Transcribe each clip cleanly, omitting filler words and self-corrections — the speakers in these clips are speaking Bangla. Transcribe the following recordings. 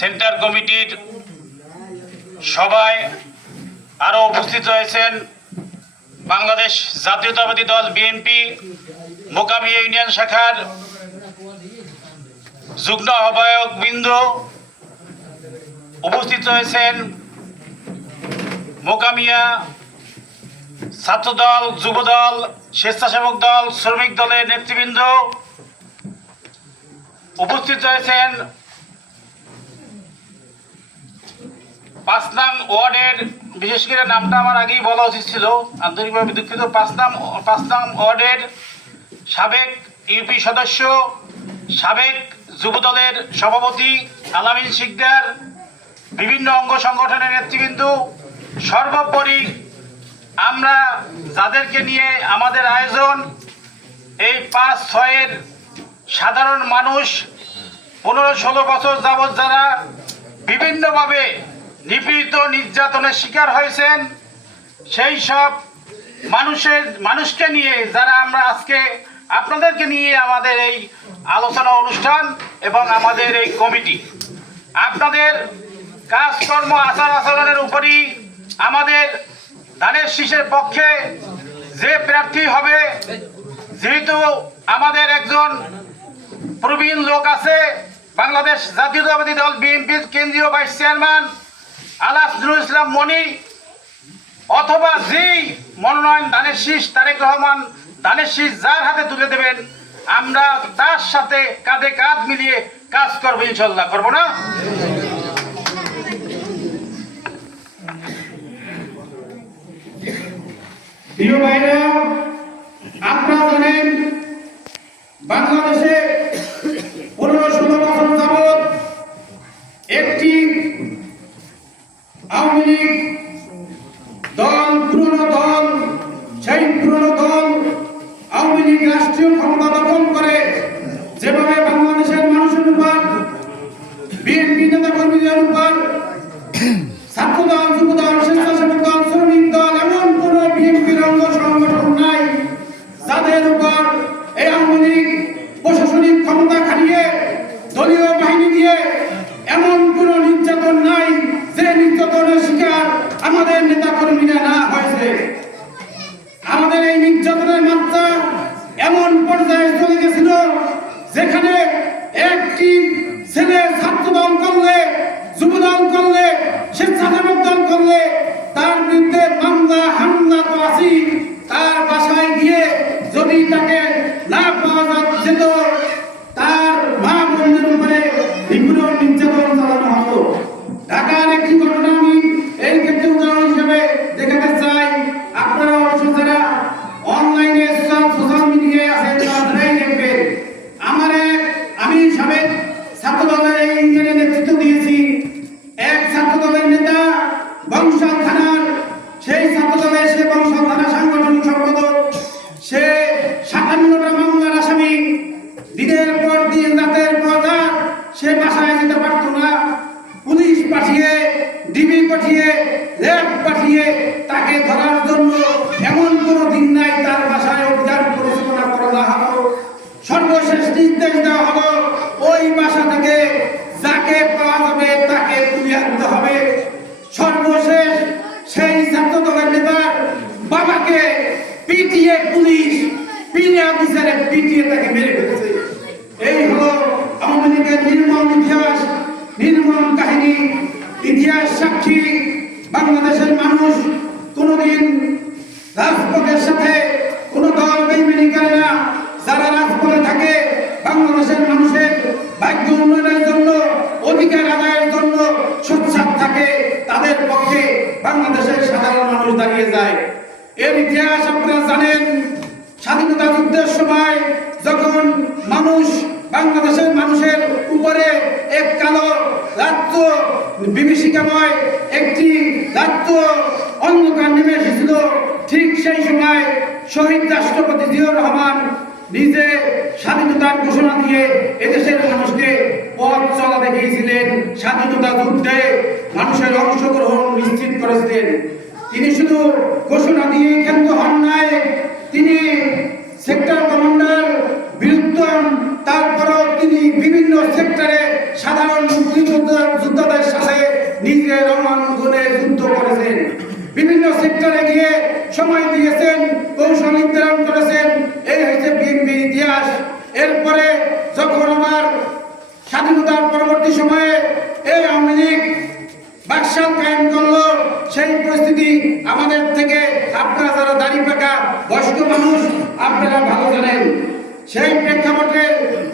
সেন্টার কমিটির সভায় আরও উপস্থিত রয়েছেন বাংলাদেশ জাতীয়তাবাদী দল বিএনপি মোকামিয়া ইউনিয়ন শাখার যুগ্ম আহ্বায়ক বৃন্দ, উপস্থিত রয়েছেন মোকামিয়া ছাত্রদল, যুবদল, স্বেচ্ছাসেবক দল, শ্রমিক দলের নেতৃবৃন্দ, উপস্থিত রয়েছেন ৫ নং ওয়ার্ডের, বিশেষ করে নামটা আমার আগেই বলা উচিত ছিল, আন্তরিকভাবে দুঃখিত, ৫ নং ওয়ার্ডের সাবেক ইউপি সদস্য, সাবেক যুবদলের সভাপতি আলামিন শিকদার, বিভিন্ন অঙ্গ সংগঠনের নেতৃবৃন্দ, সর্বোপরি আমরা যাদেরকে নিয়ে আমাদের আয়োজন, এই ৫-৬-এর সাধারণ মানুষ ১৫-১৬ বছর যাবৎ যারা বিভিন্নভাবে নিপীড়িত নির্যাতনের শিকার হয়েছেন, সেই সব মানুষকে নিয়ে যারা আমরা আজকে আপনাদেরকে নিয়ে আমাদের এই আলোচনা অনুষ্ঠান এবং আমাদের এই কমিটি, আপনাদের কাজকর্ম আচার আচরণের উপরই আমাদের ধানের শীষের পক্ষে যে প্রার্থী হবে, যেহেতু আমাদের একজন প্রবীণ লোক আছে, বাংলাদেশ জাতীয়তাবাদী দল বিএনপির কেন্দ্রীয় ভাইস চেয়ারম্যান আলহাজ নুরুল ইসলাম মনি, অথবা যেই মনোনয়ন ধানের শীষ তারেক রহমান ধানের শীষ যার হাতে তুলে দেবেন, আমরা তার সাথে কাঁধে কাঁধ মিলিয়ে কাজ করবো, ইনশাল্লাহ। করবো না? প্রিয় ভাইরা, আপনারা জানেন বাংলাদেশে ১৫-১৬ বছর যাবৎ একটি আওয়ামী লীগ দল, পুরনো দল, সেই পুরনো দল আওয়ামী লীগ রাষ্ট্রীয় ক্ষমতা দখল করে যেভাবে বাংলাদেশের মানুষের উপর, বিএনপি নেতা কর্মীদের উপর, ছাত্রদল, যুবদল, স্বেচ্ছাসেবক দল, শ্রমিক দল, এমন কোন বিএনপির অঙ্গ সংগঠন নাই যাদের উপর এই আওয়ামী লীগ প্রশাসনিক ক্ষমতা খাটিয়ে দলীয় বাহিনী দিয়ে এমন কোন নির্যাতন নাই যে নির্যাতনের শিকার আমাদের নেতা কর্মীরা না হয়েছে। আমাদের এই নির্যাতনের মাত্রা এমন পর্যায়ে চলে গেছিল যেখানে একটি ছেলে ছাত্রদল করলে, যুবদল করলে, স্বেচ্ছাসেবক দল করলে তার বিরুদ্ধে মামলা হামলা তো আছেই, তার বাসায় গিয়ে যদি তাকে না পাওয়া যেত, তার মা বোনদের উপরে তীব্র নির্যাতন চালানো হতো। ঢাকার একটি ঘটনা আমি এই ক্ষেত্রে উদাহরণ হিসেবে দেখাতে চাই। আপনারা অবশ্য যারা অনলাইনে সোশ্যাল মিডিয়ায় আছেন তারাই দেখবেন। আমি সাবেক ছাত্রদলের এই ইউনিয়নের নেতৃত্ব দিয়েছি। এক ছাত্রদলের নেতা বংশাল থানার, সেই ছাত্রদলের সে বংশাল থানা সাংগঠনিক সম্পাদক, সে ৫৭টা মামলার আসামি। দিনের পর দিন, রাতের পর রাত সে বাসায় যেতে পারত না। পুলিশ পাঠিয়ে, ডিবি পাঠিয়ে, র্যাব পাঠিয়ে তাকে ধরার জন্য এমন কোনো দিন নাই তার বাসায় অভিযান পরিচালনা করা হলো। সর্বশেষ নির্দেশ দেওয়া হলো ওই বাসা থেকে যাকে পাওয়া যাবে তাকে তুলে আনতে হবে। সর্বশেষ সেই ছাত্রদলের নেতার বাবাকে পিটিয়ে পুলিশ বিনা বিচারে পিটিয়ে তাকে মেরে ফেলেছে। এই হলো আওয়ামী লীগের নির্মম ইতিহাস, নির্মম কাহিনী। ইতিহাস সাক্ষী, বাংলাদেশের মানুষ কোনোদিন রাজপথের সাথে কোন দল বেইমানি করে না। যারা রাজপথে থাকে বাংলাদেশের মানুষের ভাগ্য উন্নয়নের জন্য, অধিকার আদায়ের জন্য সোচ্চার থাকে, তাদের পক্ষে বাংলাদেশের সাধারণ মানুষ দাঁড়িয়ে যায়। এর ইতিহাস আপনারা জানেন। স্বাধীনতা যুদ্ধের সময় যখন বাংলাদেশের মানুষের উপরে এক কালো রাত্র, বিভীষিকাময় একটি রাত্র অন্ধকার নেমে এসেছিল, ঠিক সেই সময় শহীদ রাষ্ট্রপতি জিয়াউর রহমান নিজে স্বাধীনতার ঘোষণা দিয়ে এদেশের মানুষকে পথ চলা দেখিয়েছিলেন। স্বাধীনতা যুদ্ধে মানুষের অংশগ্রহণ নিশ্চিত করেছিলেন। তিনি শুধু ঘোষণা দিয়ে ক্ষান্ত হন নাই, তিনি সেক্টর কমান্ডার বিরুদ্ধে, তারপরেও তিনি বিভিন্ন সেক্টরে সাধারণ মুক্তিযোদ্ধা যুদ্ধ করেছেন, বিভিন্ন সেক্টরে গিয়ে সময় দিয়েছেন, কৌশল নির্ধারণ করেছেন। এই হচ্ছে বিএনপির ইতিহাস। এরপরে যখন আমার স্বাধীনতার পরবর্তী সময়ে এই আওয়ামী লীগ বাকশাল কায়েম করলো, সেই পরিস্থিতি আমাদের থেকে আপনারা যারা দাড়ি পাকা বয়স্ক মানুষ আপনারা ভালো জানেন। সেই প্রেক্ষাপটে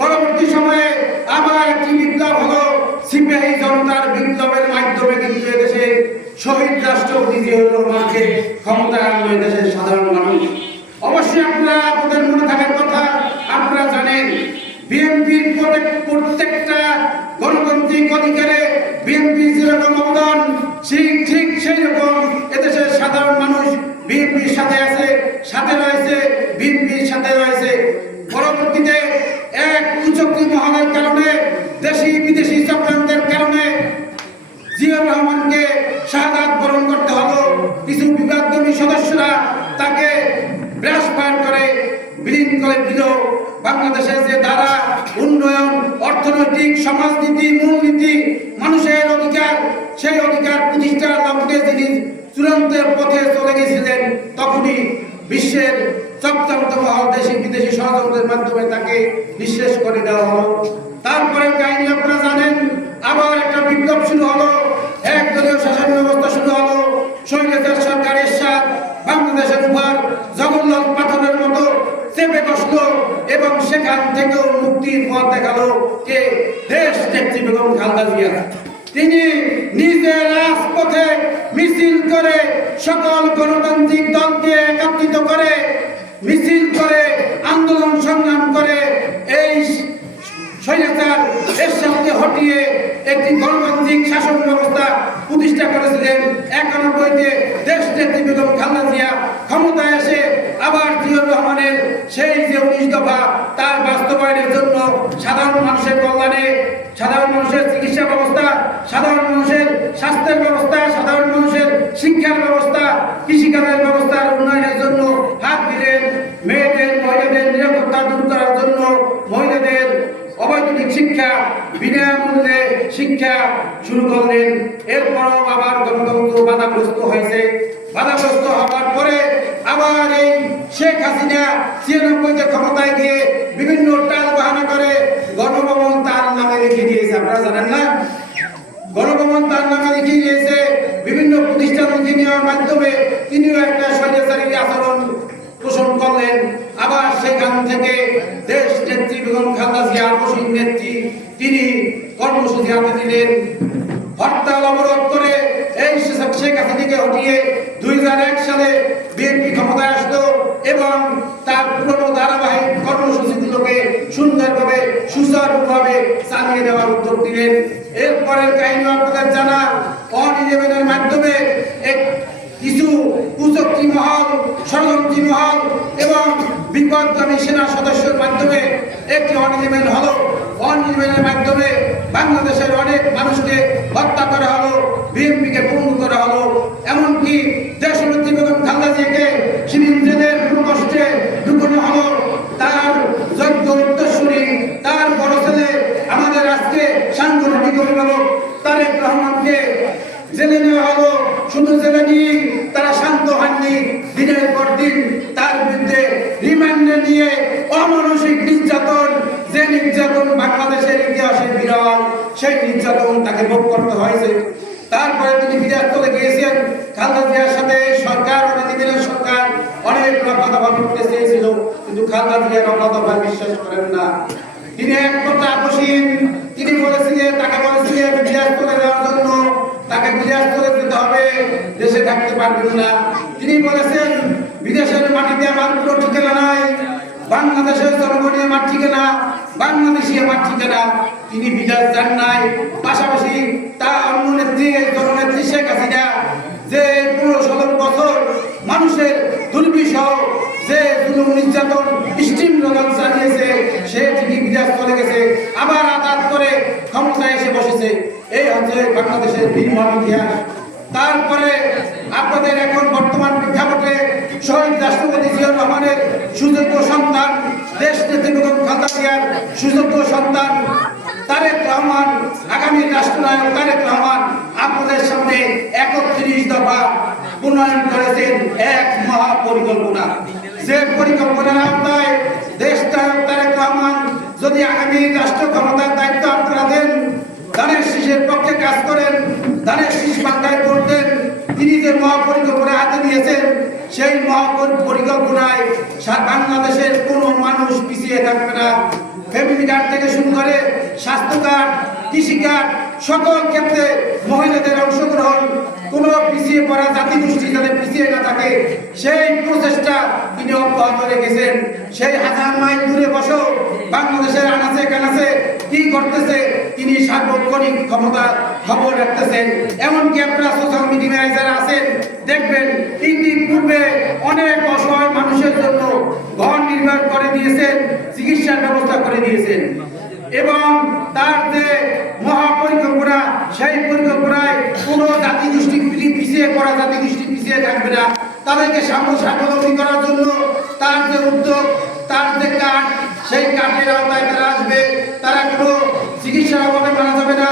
পরবর্তী সময়ে আবার একটি বিপ্লব হলো, সিপাহী জনতার বিপ্লবের মাধ্যমে কিন্তু এদেশে শহীদ রাষ্ট্রপতি জিয়াউর রহমানকে ক্ষমতায় আনলো এদেশের সাধারণ মানুষ। অবশ্যই আপনারা আপনাদের মনে থাকার কথা, আপনারা জানেন বিএনপির প্রত্যেকটা গণতান্ত্রিক অধিকারে বিএনপি যেরকম অবদান, ঠিক সেই রকম এদেশের সাধারণ মানুষ বিএনপির সাথে আছে, সাথে রয়েছে, বিএনপির সাথে রয়েছে। পরবর্তীতে এক কুচক্রী মহলের কারণে, দেশি বিদেশি চক্রান্তের কারণে জিয়াউর রহমানকে শাহাদাত বরণ করতে হলো। কিছু বিবাদী সদস্যরা তাকে ব্রাশফায়ার করে বিলীন করে দিল। বাংলাদেশের যে ধারা, উন্নয়ন, অর্থনৈতিক, সমাজনীতি, মূলনীতি, মানুষের অধিকার, সেই অধিকার প্রতিষ্ঠার লক্ষ্যে যিনি চূড়ান্ত পথে চলে গেছিলেন, তখনই বিশ্বের চক্রান্ত মহল, দেশি বিদেশি সহযোগিতার মাধ্যমে তাকে নিঃশেষ করে দেওয়া হলো। তারপরে কাহিনী আপনারা জানেন, আবার একটা বিপ্লব শুরু হলো, একদলীয় শাসন ব্যবস্থা শুরু হলো। স্বৈরাচার সরকারের সাথ বাংলাদেশের উপর জগন্নাথ পাথরের মতো চেপে বসলো এবং সেখান থেকেও মুক্তির পথ দেখালো কে? দেশ নেত্রী বেগম খালেদা জিয়া। তিনি নিজের রাজপথে মিছিল করে সকল গণতান্ত্রিক দলকে একত্রিত করে মিছিল করে আন্দোলন সংগ্রাম করে এই স্বৈরাচার এরশাদকে হটিয়ে একটি গণতান্ত্রিক শাসন ব্যবস্থা প্রতিষ্ঠা করেছিলেন। 91-তে দেশ নেত্রী বেগম খালেদা জিয়া ক্ষমতায় এসে আবার জিয়াউর রহমানের সেই যে 19 দফা, তার বাস্তবায়নের জন্য সাধারণ মানুষের কল্যাণে, সাধারণ মানুষের চিকিৎসা ব্যবস্থা, সাধারণ মানুষের স্বাস্থ্যের ব্যবস্থা, সাধারণ মানুষের শিক্ষার ব্যবস্থা, কৃষিকাজের ব্যবস্থার উন্নয়নের জন্য হাত দিলেন। মেয়েদের, মহিলাদের নিরাপত্তা দূর করার জন্য মহিলাদের অবৈতনিক শিক্ষা, বিনামূল্যে শিক্ষা শুরু করলেন। এরপরও আবার গণতন্ত্র বাধাগ্রস্ত হয়েছে। বাধাগ্রস্ত হওয়ার পরে আবার এই শেখ হাসিনা 96-তে ক্ষমতায় গিয়ে বিভিন্ন টাল বাহানা করে গণভবন তার নামে লিখে দিয়েছে। আপনারা জানেন না? গণভবন তার নামে লিখে দিয়েছে। বিভিন্ন প্রতিষ্ঠান লিখে নেওয়ার মাধ্যমে তিনিও একটা স্বৈরাচারী আচরণ পোষণ করলেন। আবার সেখান থেকে দেশ নেত্রী বেগম খালেদা জিয়া, বসির নেত্রী, তিনি কর্মসূচি হাতে দিলেন। হরতাল অবরোধ করে এই শেখ হাসিনাকে হটিয়ে 2001 সালে বিএনপি ক্ষমতায় আসলো এবং তার পুরনো ধারাবাহিক কর্মসূচিগুলোকে সুন্দরভাবে, সুচারুভাবে চালিয়ে দেওয়ার উদ্যোগ দিলেন। এরপরের কাহিনী আপনাদের জানা, অন-11-এর মাধ্যমে এক কিছু কুচক্রী মহল, ষড়যন্ত্রী মহল এবং বিপদগামী সেনা সদস্যের মাধ্যমে একটি অন-11 হলো। অন-11-এর মাধ্যমে বাংলাদেশের অনেক মানুষকে হত্যা করা হলো, বিএনপিকে পঙ্গু করা হলো। এমনকি দেশনেত্রী বেগম খালেদা জিয়াকে শিবির জেলের কষ্টে ঢুকানো হলো। তার যোগ্য উত্তরসূরি, তার বড় ছেলে, আমাদের আজকে সাংগঠনিক অভিভাবক তারেক রহমানকে জেলে নেওয়া হলো। শুধু জেলে নিয়ে তারা শান্ত হননি, দিনের পর দিন তার বিরুদ্ধে রিমান্ডে নিয়ে অমানসিক নির্যাতন, যে নির্যাতন বাংলাদেশের ইতিহাসে বিরল, সেই নির্যাতন তাকে ভোগ করতে হয়েছে। তারপরে তিনি বিদেশ চলে গিয়েছেন। খালেদা জিয়ার সাথে সরকার, অনিদিনের সরকার অনেক রফা দফা করতে চেয়েছিল, কিন্তু খালেদা জিয়া রফা দফা বিশ্বাস করেন না। তিনি এক কথা বসেন, তিনি বলেছিলেন, তাকে বলেছিলেন বিদেশ চলে যাওয়ার জন্য, তাকে বিদেশ চলে যেতে হবে, দেশে থাকতে পারবেন না। তিনি বলেছেন বিদেশের মাটিতে আমার কোনো ঠিকানা নাই, বাংলাদেশের জনগণের আমার ঠিকানা, বাংলাদেশি আমার ঠিকানা। তিনি বিদেশ যান নাই। পাশাপাশি তার অন্য নেত্রী, জননেত্রী শেখ হাসিনা যে 16 বছর মানুষের দুর্বিষহ যে জুলুম নির্যাতন স্টিম রোলার চালিয়েছে, সে ঠিকই বিদেশ চলে গেছে, আবার আঘাত করে ক্ষমতায় এসে বসেছে। এই হচ্ছে বাংলাদেশের নির্মম ইতিহাস। তারপরে আপনাদের এখন বর্তমান প্রেক্ষাপটে শহীদ রাষ্ট্রপতি জিয়াউর রহমানের সুযোগ্য সন্তান, দেশ নেত্রী বেগম খালেদা জিয়ার সুযোগ্য সন্তান তারেক রহমান, আগামী রাষ্ট্রনায়ক তারেক রহমান আপনাদের সামনে 31 দফা প্রণয়ন করেছেন এক মহাপরিকল্পনা। যে পরিকল্পনার আওতায় দেশ নায়ক তারেক রহমান যদি আগামী রাষ্ট্র ক্ষমতার দায়িত্ব আপনারা দেন, ধানের শীষের পক্ষে কাজ করেন, ধানের শীষ বাংলায় করতেন, তিনি যে মহাপরিকল্পনা হাতে নিয়েছেন সেই মহাপরিকল্পনায় বাংলাদেশের কোনো মানুষ পিছিয়ে থাকবে না। ফ্যামিলি কার্ড থেকে শুরু করে স্বাস্থ্য কার্ড, কৃষি কার্ড, সকল ক্ষেত্রে মহিলাদের অংশগ্রহণ, কোনো পিছিয়ে পড়া জাতিগোষ্ঠী যাতে পিছিয়ে না থাকে সেই প্রচেষ্টা তিনি অব্যাহত রেখেছেন। সেই হাজার মাইল দূরে বসেও বাংলাদেশের আনাচে কানাচে কি করতেছে তিনি সার্বক্ষণিক ক্ষমতা খবর রাখতেছেন। এমনকি আপনারা সোশ্যাল মিডিয়ায় যারা আছেন দেখবেন ইতিপূর্বে অনেক অসহায় মানুষের জন্য ঘর নির্মাণ করে দিয়েছেন, চিকিৎসার ব্যবস্থা করে দিয়েছেন এবং তার যে মহাপরিকল্পনা সেই পরিকল্পনায় কোনো জাতিগোষ্ঠী পিছিয়ে পড়া জাতিগোষ্ঠী পিছিয়ে থাকবে না। তাদেরকে স্বাবলম্বী করার জন্য তার যে উদ্যোগ, তার যে কার্ড, সেই কার্ডের আওতায় তারা আসবে, তারা কোনো চিকিৎসার অভাবে মারা যাবে না।